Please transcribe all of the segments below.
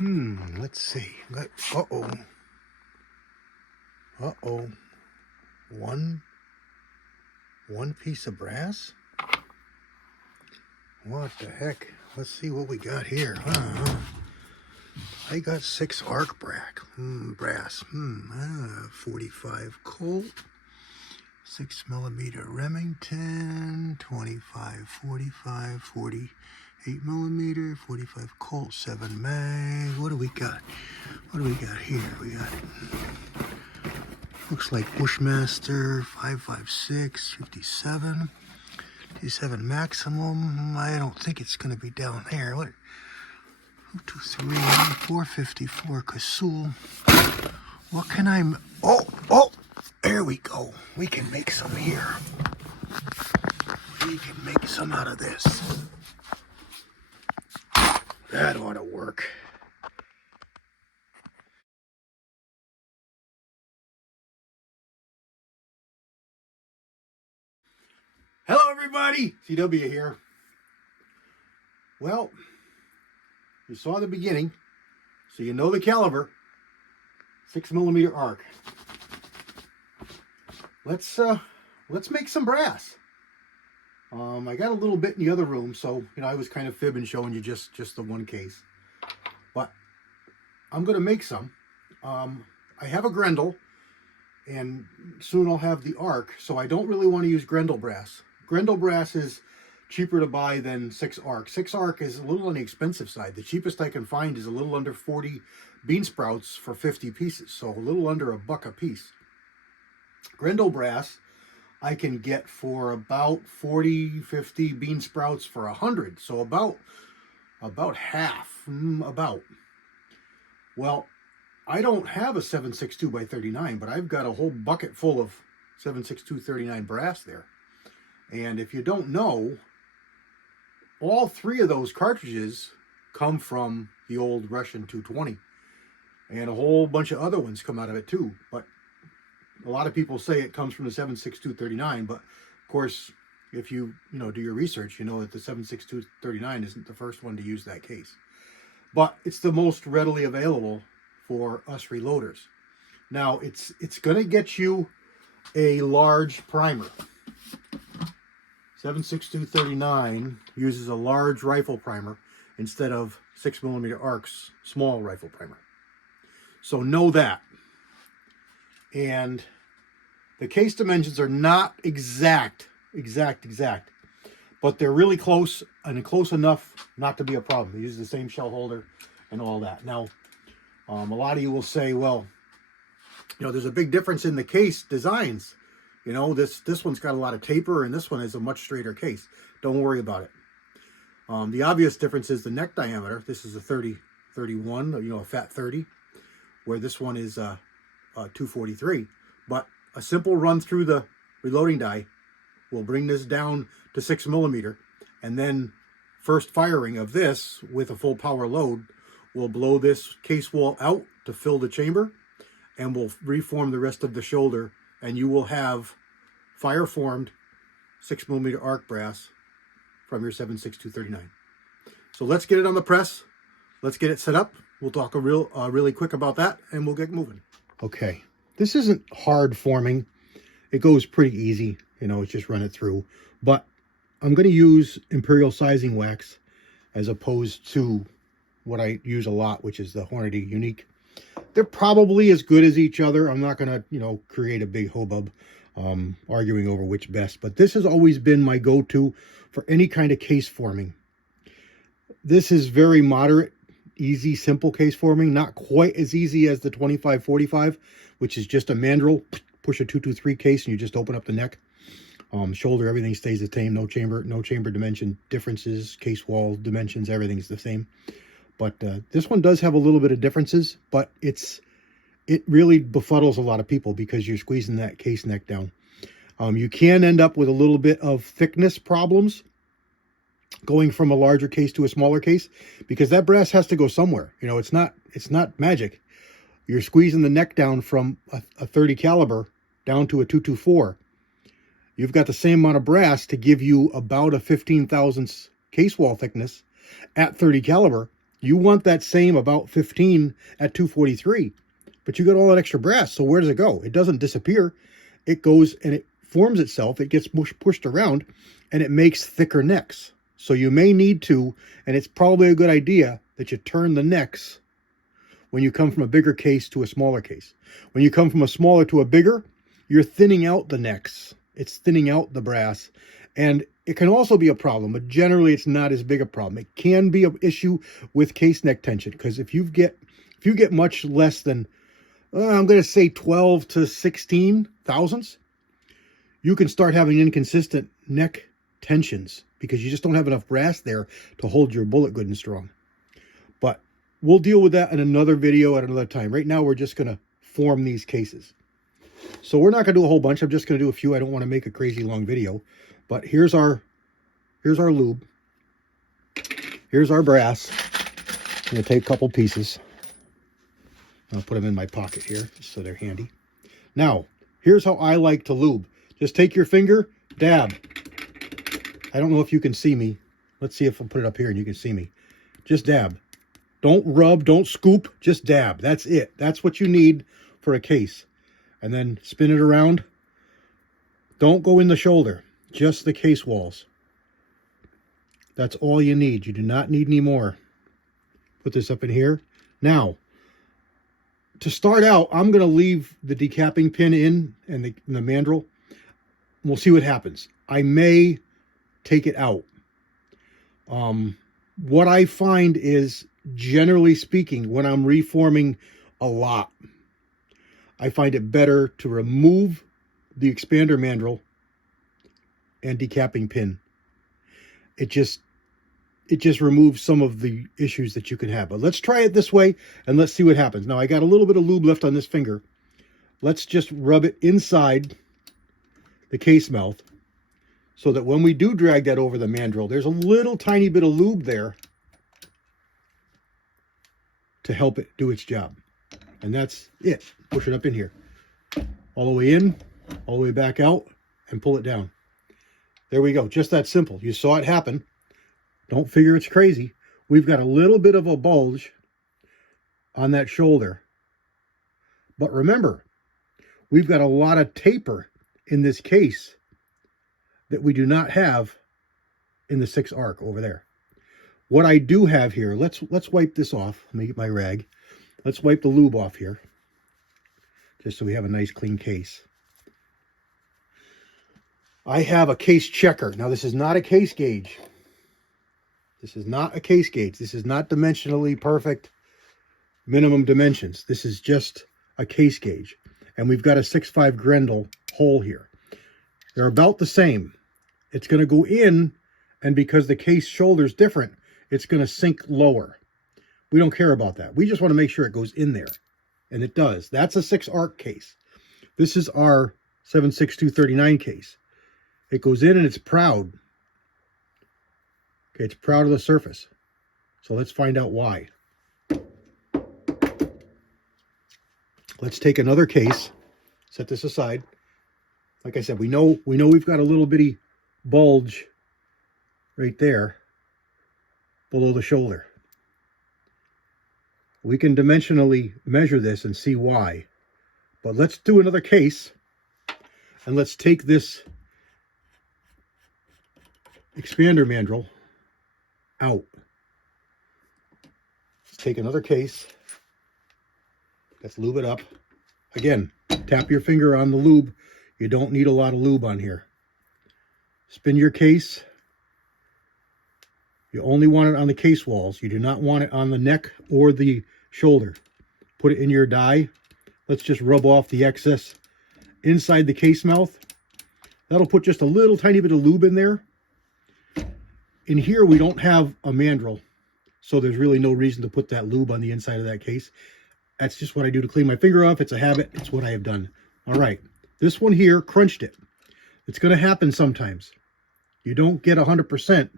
Let's see. Uh-oh. Uh-oh. One piece of brass? What the heck? Let's see what we got here. I got 6 arc brass. 45 Colt, 6mm Remington, 25, 45, 48 millimeter, 45 Colt, 7 mag. What do we got? What do we got here? We got, looks like Bushmaster 556, 57. 57 maximum. I don't think it's going to be down there. What? 2, 3, 454 Kasul. What can I? Oh, there we go. We can make some here. We can make some out of this. That ought to work. Hello, everybody. CW here. Well, you saw the beginning, so you know the caliber. 6mm arc. Let's make some brass. I got a little bit in the other room, so I was kind of fibbing, showing you just the one case. But I'm going to make some. I have a Grendel, and soon I'll have the arc, so I don't really want to use Grendel brass. Grendel brass is cheaper to buy than 6 arc. 6 arc is a little on the expensive side. The cheapest I can find is a little under 40 bean sprouts for 50 pieces, so a little under $1 a piece. Grendel brass I can get for about 40, 50 bean sprouts for 100, so about half, Well, I don't have a 762 by 39, but I've got a whole bucket full of 762 39 brass there. And if you don't know, all 3 of those cartridges come from the old Russian 220. And a whole bunch of other ones come out of it too. But a lot of people say it comes from the 762 39. But of course, if you do your research, you know that the 762 39 isn't the first one to use that case. But it's the most readily available for us reloaders. Now, it's going to get you a large primer. 762 39 uses a large rifle primer instead of 6mm arc's small rifle primer. So know that. And the case dimensions are not exact, but they're really close and close enough not to be a problem. They use the same shell holder and all that. Now, a lot of you will say, well, there's a big difference in the case designs. This one's got a lot of taper, and this one has a much straighter case. Don't worry about it. The obvious difference is the neck diameter. This is a 30-31, a fat 30, where this one is 243. But a simple run through the reloading die will bring this down to 6mm, and then first firing of this with a full power load will blow this case wall out to fill the chamber, and will reform the rest of the shoulder, and you will have fire formed 6mm arc brass from your 762 39. So let's get it on the press. Let's get it set up. We'll talk really quick about that, and we'll get moving. Okay, this isn't hard forming. It goes pretty easy. It's just run it through. But I'm going to use Imperial sizing wax as opposed to what I use a lot, which is the Hornady Unique. They're probably as good as each other. I'm not going to, create a big hubbub arguing over which best. But this has always been my go-to for any kind of case forming. This is very moderate, easy, simple case forming. Not quite as easy as the 2545, which is just a mandrel. Push a 223 case and you just open up the neck. Shoulder, everything stays the same. No chamber dimension differences. Case wall dimensions, everything's the same. But this one does have a little bit of differences, but it really befuddles a lot of people because you're squeezing that case neck down. You can end up with a little bit of thickness problems going from a larger case to a smaller case, because that brass has to go somewhere. It's not magic. You're squeezing the neck down from a 30 caliber down to a 224. You've got the same amount of brass to give you about a 15 thousandths case wall thickness at 30 caliber. You want that same about 15 at 243, but you got all that extra brass. So where does it go? It doesn't disappear. It goes and it forms itself. It gets pushed around and it makes thicker necks. So you may need to, and it's probably a good idea that you turn the necks when you come from a bigger case to a smaller case. When you come from a smaller to a bigger, you're thinning out the necks. It's thinning out the brass. And it can also be a problem, but generally it's not as big a problem. It can be an issue with case neck tension, because if you get much less than, I'm going to say 12 to 16 thousandths, you can start having inconsistent neck tensions because you just don't have enough brass there to hold your bullet good and strong. But we'll deal with that in another video at another time. Right now we're just going to form these cases. So we're not going to do a whole bunch. I'm just going to do a few. I don't want to make a crazy long video. But here's our lube. Here's our brass. I'm going to take a couple pieces. I'll put them in my pocket here just so they're handy. Now, here's how I like to lube. Just take your finger, dab. I don't know if you can see me. Let's see if I'll put it up here and you can see me. Just dab. Don't rub, don't scoop, just dab. That's it. That's what you need for a case. And then spin it around. Don't go in the shoulder. Just the case walls. That's all you need. You do not need any more. Put this up in here. Now, to start out, I'm going to leave the decapping pin in and the mandrel. We'll see what happens. I may take it out. What I find is, generally speaking, when I'm reforming a lot, I find it better to remove the expander mandrel and decapping pin. It just removes some of the issues that you can have. But let's try it this way and let's see what happens. Now I got a little bit of lube left on this finger. Let's just rub it inside the case mouth so that when we do drag that over the mandrel, there's a little tiny bit of lube there to help it do its job. And that's it. Push it up in here. All the way in, all the way back out, and pull it down. There we go. Just that simple. You saw it happen. Don't figure it's crazy. We've got a little bit of a bulge on that shoulder. But remember, we've got a lot of taper in this case that we do not have in the 6 arc over there. What I do have here, let's wipe this off. Let me get my rag. Let's wipe the lube off here, just so we have a nice clean case. I have a case checker. Now, this is not a case gauge. This is not a case gauge. This is not dimensionally perfect minimum dimensions. This is just a case gauge. And we've got a 6.5 Grendel hole here. They're about the same. It's going to go in, and because the case shoulder is different, it's going to sink lower. We don't care about that. We just want to make sure it goes in there. And it does. That's a 6 arc case. This is our 7.6239 case. It goes in and it's proud. Okay, it's proud of the surface. So let's find out why. Let's take another case. Set this aside. Like I said, we know we've got a little bitty bulge right there below the shoulder. We can dimensionally measure this and see why. But let's do another case, and let's take this expander mandrel out. Let's take another case. Let's lube it up. Again, tap your finger on the lube. You don't need a lot of lube on here. Spin your case. You only want it on the case walls. You do not want it on the neck or the shoulder. Put it in your die. Let's just rub off the excess inside the case mouth. That'll put just a little tiny bit of lube in there. In here, we don't have a mandrel, so there's really no reason to put that lube on the inside of that case. That's just what I do to clean my finger off. It's a habit. It's what I have done. All right. This one here crunched it. It's going to happen sometimes. You don't get 100%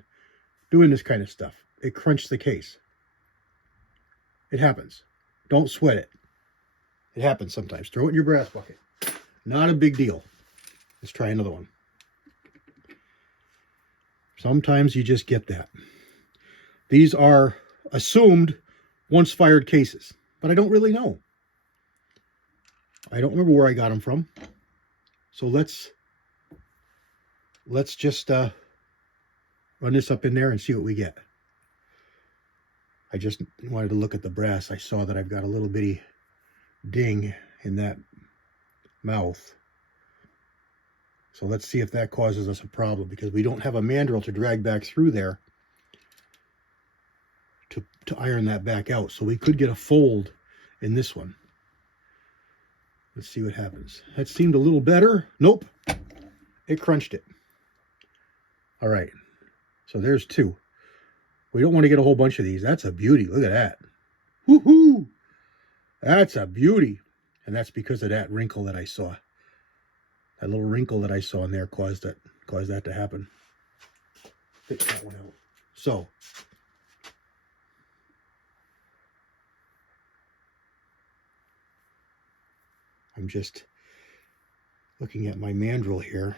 doing this kind of stuff. It crunched the case. It happens. Don't sweat it. It happens sometimes. Throw it in your brass bucket. Not a big deal. Let's try another one. Sometimes you just get that. These are assumed once fired cases, but I don't really know. I don't remember where I got them from. So let's just run this up in there and see what we get. I just wanted to look at the brass. I saw that I've got a little bitty ding in that mouth. So let's see if that causes us a problem, because we don't have a mandrel to drag back through there to iron that back out. So we could get a fold in this one. Let's see what happens. That seemed a little better. Nope. It crunched it. All right. So there's two. We don't want to get a whole bunch of these. That's a beauty. Look at that. Woohoo! That's a beauty. And that's because of that wrinkle that I saw. That little wrinkle that I saw in there caused that to happen. Pick that one out. So I'm just looking at my mandrel here.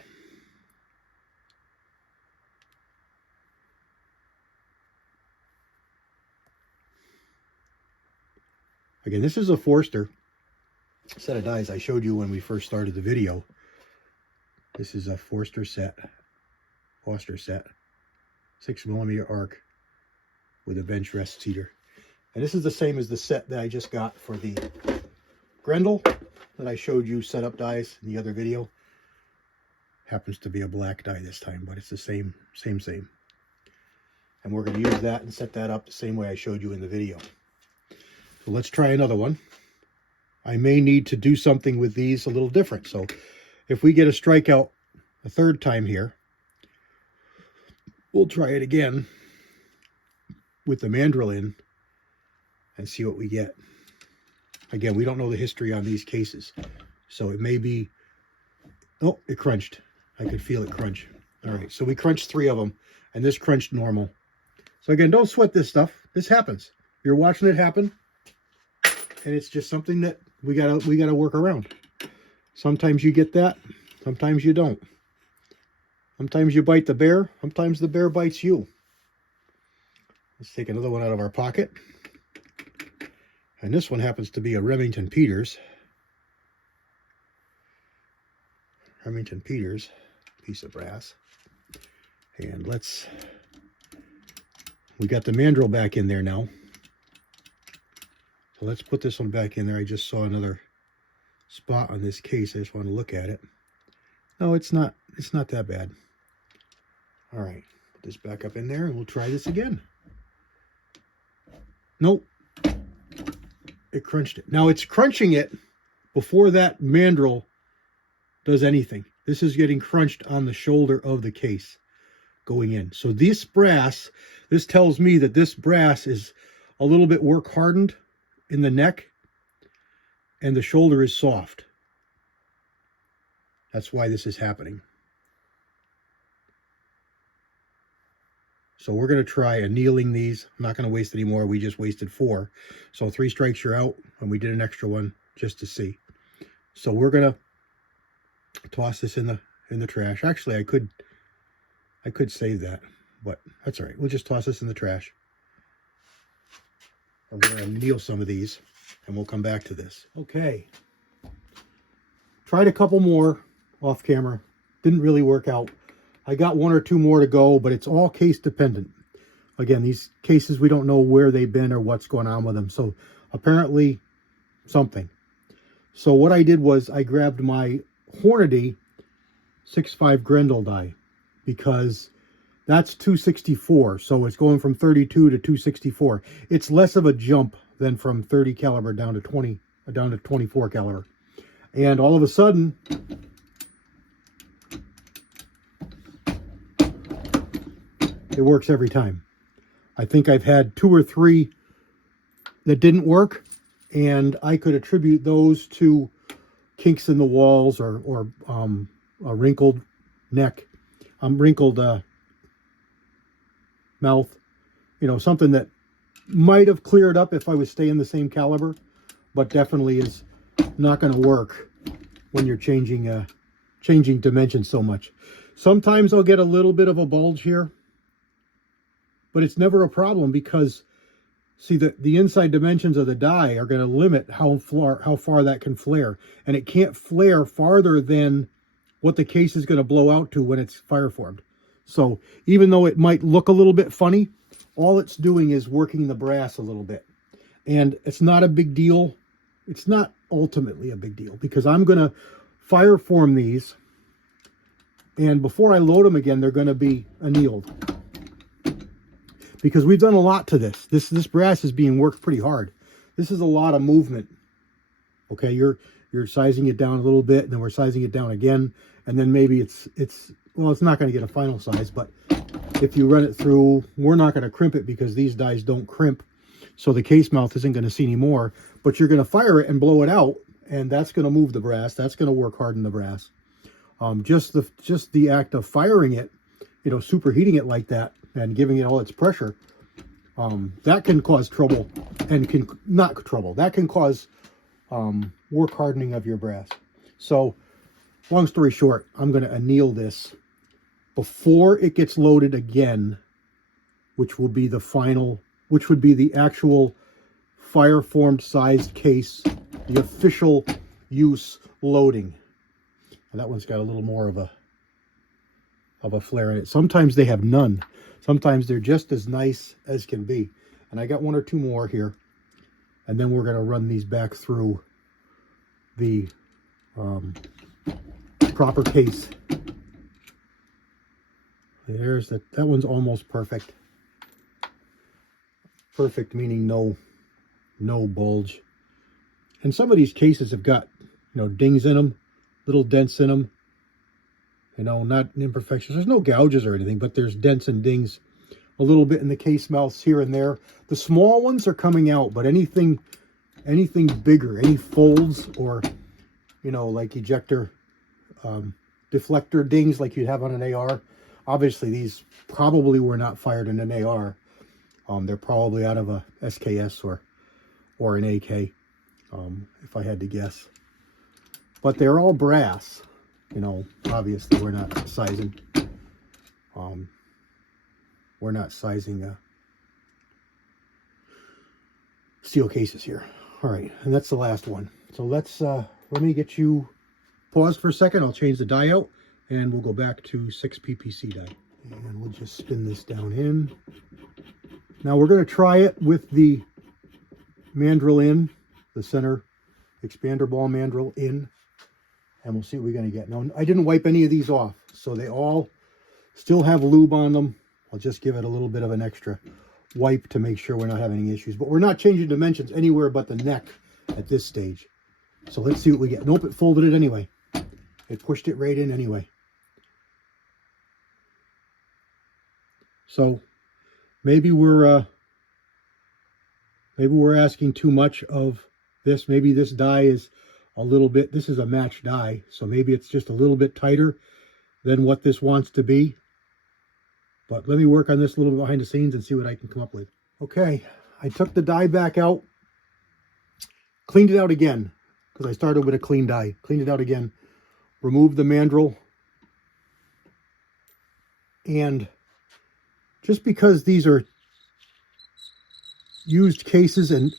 Again, this is a Forster set of dies I showed you when we first started the video. This is a Forster set, 6mm arc with a bench rest seater. And this is the same as the set that I just got for the Grendel that I showed you set up dies in the other video. Happens to be a black die this time, but it's the same. And we're going to use that and set that up the same way I showed you in the video. So let's try another one. I may need to do something with these a little different. So if we get a strikeout a third time here, we'll try it again with the mandrel in and see what we get. Again, we don't know the history on these cases. So it may be... Oh, it crunched. I could feel it crunch. All right, so we crunched 3 of them, and this crunched normal. So again, don't sweat this stuff. This happens. You're watching it happen, and it's just something that we gotta work around. Sometimes you get that, sometimes you don't. Sometimes you bite the bear, sometimes the bear bites you. Let's take another one out of our pocket. And this one happens to be a Remington Peters. Remington Peters piece of brass. And we got the mandrel back in there now. So let's put this one back in there. I just saw another spot on this case. I just want to look at it. No, it's not that bad. All right, put this back up in there and we'll try this again. Nope. It crunched it. Now it's crunching it before that mandrel does anything. This is getting crunched on the shoulder of the case going in. So this brass, this tells me that this brass is a little bit work hardened in the neck and the shoulder is soft. That's why this is happening. So we're going to try annealing these. I'm not going to waste any more. We just wasted 4. So 3 strikes, you're out. And we did an extra one just to see. So we're going to toss this in the trash. Actually, I could save that, but that's all right. We'll just toss this in the trash. And we're going to anneal some of these, and we'll come back to this. Okay. Tried a couple more off camera. Didn't really work out. I got 1 or 2 more to go, but it's all case dependent. Again, these cases, we don't know where they've been or what's going on with them. So apparently something. So what I did was I grabbed my Hornady 6.5 Grendel die, because that's 264. So it's going from 32 to 264. It's less of a jump than from 30 caliber down to 24 caliber. And all of a sudden, it works every time. I think I've had 2 or 3 that didn't work, and I could attribute those to kinks in the walls or a wrinkled neck, wrinkled mouth. You know, something that might have cleared up if I was staying the same caliber, but definitely is not going to work when you're changing dimensions so much. Sometimes I'll get a little bit of a bulge here, but it's never a problem because see the inside dimensions of the die are going to limit how far that can flare. And it can't flare farther than what the case is going to blow out to when it's fire formed. So even though it might look a little bit funny, all it's doing is working the brass a little bit. And it's not a big deal. It's not ultimately a big deal because I'm going to fire form these. And before I load them again, they're going to be annealed. Because we've done a lot to this. This brass is being worked pretty hard. This is a lot of movement. Okay, you're sizing it down a little bit, and then we're sizing it down again, and then maybe it's not going to get a final size, but if you run it through, we're not going to crimp it because these dies don't crimp, so the case mouth isn't going to see any more, but you're going to fire it and blow it out, and that's going to move the brass. That's going to work hard in the brass. Just the act of firing it, superheating it like that and giving it all its pressure, that can cause trouble, and that can cause work hardening of your brass. So long story short, I'm going to anneal this before it gets loaded again, which will be the actual fire formed sized case, the official use loading. And that one's got a little more of a flare in it. Sometimes they have none. Sometimes they're just as nice as can be. And I got one or two more here. And then we're going to run these back through the proper case. There's that one's almost perfect. Perfect meaning no bulge. And some of these cases have got, dings in them, little dents in them. Not imperfections. There's no gouges or anything, but there's dents and dings a little bit in the case mouths here and there. The small ones are coming out, but anything bigger, any folds or, like ejector deflector dings like you'd have on an AR. Obviously, these probably were not fired in an AR. They're probably out of a SKS or an AK, if I had to guess. But they're all brass. Obviously we're not sizing. Steel cases here. All right, and that's the last one. So let me get you paused for a second. I'll change the die out, and we'll go back to 6 PPC die. And we'll just spin this down in. Now we're going to try it with the mandrel in, the center expander ball mandrel in, and we'll see what we're going to get. Now, I didn't wipe any of these off, so they all still have lube on them. I'll just give it a little bit of an extra wipe to make sure we're not having any issues. But we're not changing dimensions anywhere but the neck at this stage. So let's see what we get. Nope, it folded it anyway. It pushed it right in anyway. So maybe we're asking too much of this. Maybe this die is a little bit, this is a matched die, so maybe it's just a little bit tighter than what this wants to be. But let me work on this a little bit behind the scenes and see what I can come up with. Okay, I took the die back out, cleaned it out again, because I started with a clean die. Cleaned it out again, removed the mandrel, and just because these are used cases and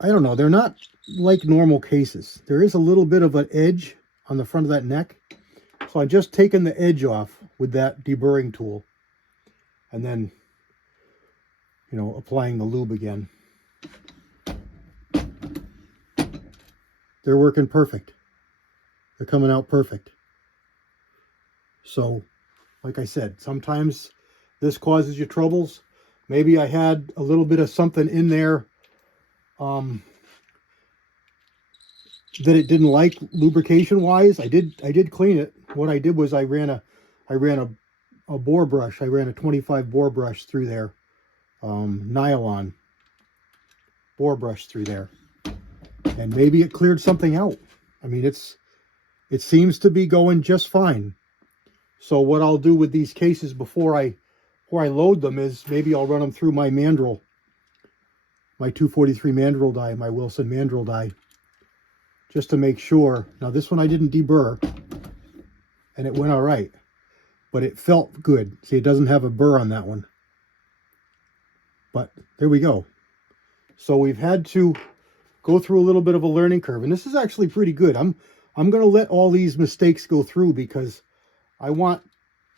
I don't know, they're not like normal cases. There is a little bit of an edge on the front of that neck. So I've just taken the edge off with that deburring tool. And then, applying the lube again. They're working perfect. They're coming out perfect. So, like I said, sometimes this causes you troubles. Maybe I had a little bit of something in there that it didn't like lubrication wise. I did clean it. What I did was I ran a bore brush. I ran a 25 bore brush through there, nylon bore brush through there, and maybe it cleared something out. I mean, it seems to be going just fine. So what I'll do with these cases before I load them is maybe I'll run them through my mandrel, my 243 mandrel die, my Wilson mandrel die, just to make sure. Now this one I didn't deburr, and it went all right, but it felt good. See, it doesn't have a burr on that one. But there we go. So we've had to go through a little bit of a learning curve, and this is actually pretty good. I'm going to let all these mistakes go through because I want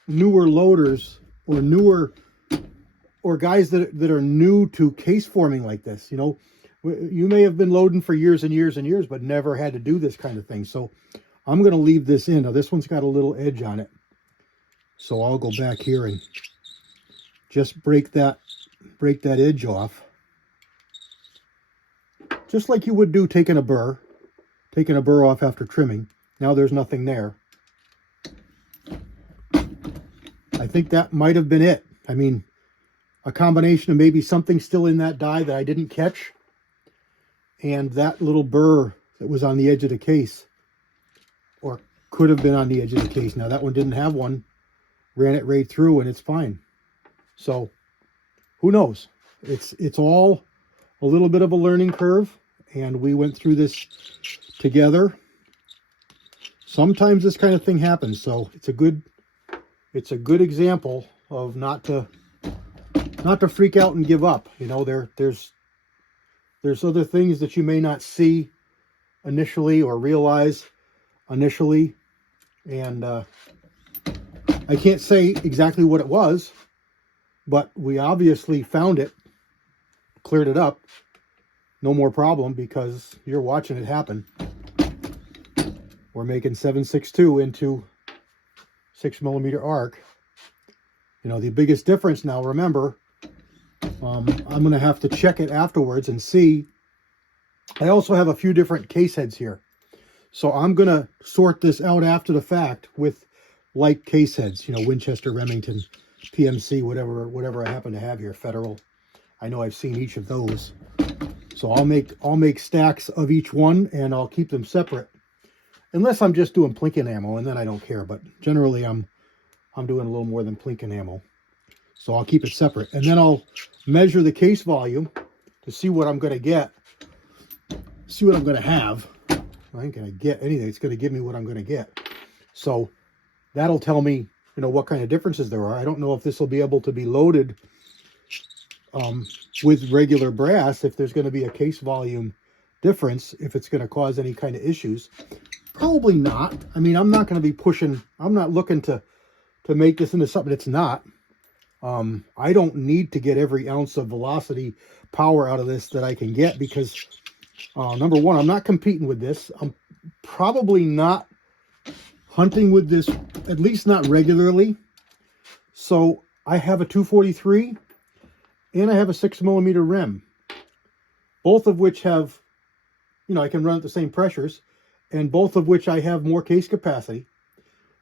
newer loaders or guys that are new to case forming like this. You know, you may have been loading for years and years and years, but never had to do this kind of thing. So I'm going to leave this in. Now this one's got a little edge on it. So I'll go back here and just break that edge off. Just like you would do taking a burr off after trimming. Now there's nothing there. I think that might have been it. I mean, a combination of maybe something still in that die that I didn't catch, and that little burr that was on the edge of the case, or could have been on the edge of the case. Now that one didn't have one, ran it right through, and it's fine. So who knows? It's all a little bit of a learning curve, and we went through this together. Sometimes this kind of thing happens, so it's a good example of not to freak out and give up. You know, there's other things that you may not see initially or realize initially, and I can't say exactly what it was, but we obviously found it, cleared it up, no more problem, because you're watching it happen. We're making 7.62 into 6mm arc. You know, the biggest difference now, remember, I'm going to have to check it afterwards and see. I also have a few different case heads here. So I'm going to sort this out after the fact with like case heads, you know, Winchester, Remington, PMC, whatever I happen to have here, Federal. I know I've seen each of those. So I'll make stacks of each one, and I'll keep them separate. Unless I'm just doing plinking ammo, and then I don't care. But generally I'm doing a little more than plinking ammo. So I'll keep it separate. And then I'll measure the case volume to see what I'm going to get. See what I'm going to have. I ain't going to get anything. It's going to give me what I'm going to get. So that'll tell me, you know, what kind of differences there are. I don't know if this will be able to be loaded with regular brass, if there's going to be a case volume difference, if it's going to cause any kind of issues. Probably not. I mean, I'm not going to be pushing, I'm not looking to make this into something it's not. I don't need to get every ounce of velocity power out of this that I can get, because number one, I'm not competing with this. I'm probably not hunting with this, at least not regularly. So I have a 243 and I have a 6mm rim, both of which have, you know, I can run at the same pressures, and both of which I have more case capacity,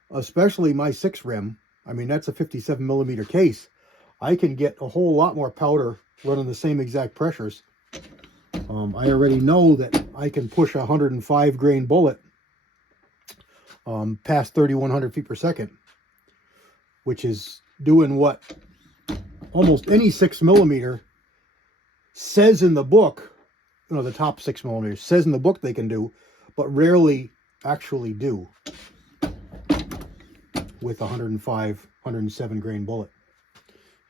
especially my 6 rim. I mean, that's a 57mm case. I can get a whole lot more powder running the same exact pressures. I already know that I can push a 105 grain bullet past 3,100 feet per second, which is doing what almost any 6mm says in the book, you know, the top 6mm says in the book they can do, but rarely actually do with a 105, 107 grain bullet.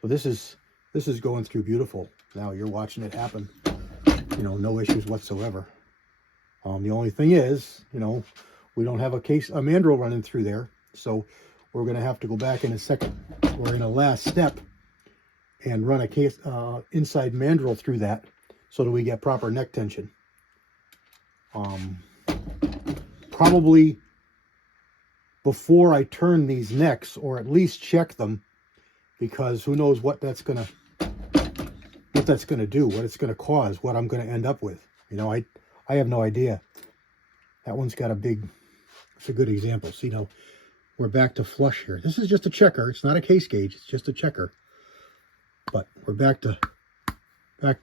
So this is going through beautiful. Now you're watching it happen. You know, no issues whatsoever. The only thing is, you know, we don't have a mandrel running through there, so we're going to have to go back in a second, or in a last step, and run a case inside mandrel through that, so that we get proper neck tension. Probably before I turn these necks, or at least check them, because who knows what that's gonna do, what it's gonna cause, what I'm gonna end up with. You know, I have no idea. That one's got a big, it's a good example. See, now we're back to flush here. This is just a checker. It's not a case gauge. It's just a checker. But we're back to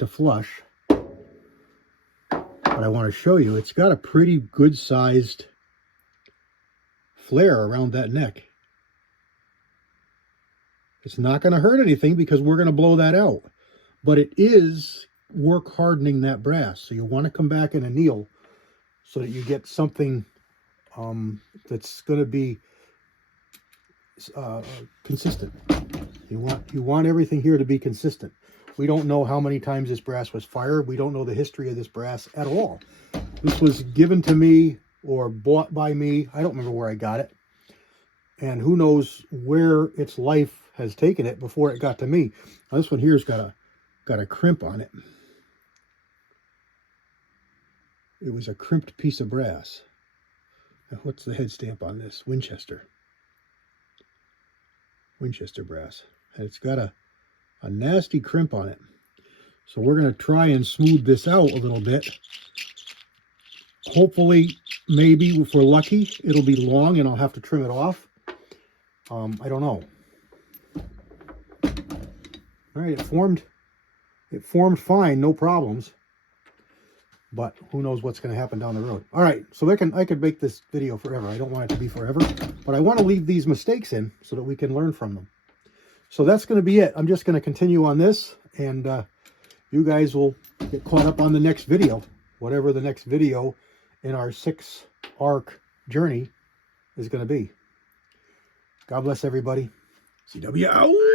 flush. But I want to show you, it's got a pretty good sized flare around that neck. It's not going to hurt anything because we're going to blow that out. But it is work hardening that brass. So you want to come back and anneal so that you get something that's going to be consistent. You want everything here to be consistent. We don't know how many times this brass was fired. We don't know the history of this brass at all. This was given to me or bought by me. I don't remember where I got it. And who knows where its life has taken it before it got to me. Now, this one here's got a crimp on it. It was a crimped piece of brass. Now, what's the head stamp on this? Winchester. Winchester brass. And it's got a nasty crimp on it. So we're going to try and smooth this out a little bit. Hopefully, maybe if we're lucky, it'll be long and I'll have to trim it off. I don't know. All right, it formed fine, no problems. But who knows what's going to happen down the road. All right, so I could make this video forever. I don't want it to be forever, but I want to leave these mistakes in so that we can learn from them. So that's going to be it. I'm just going to continue on this, and you guys will get caught up on the next video, whatever the next video in our 6-arc journey is going to be. God bless everybody. CW out.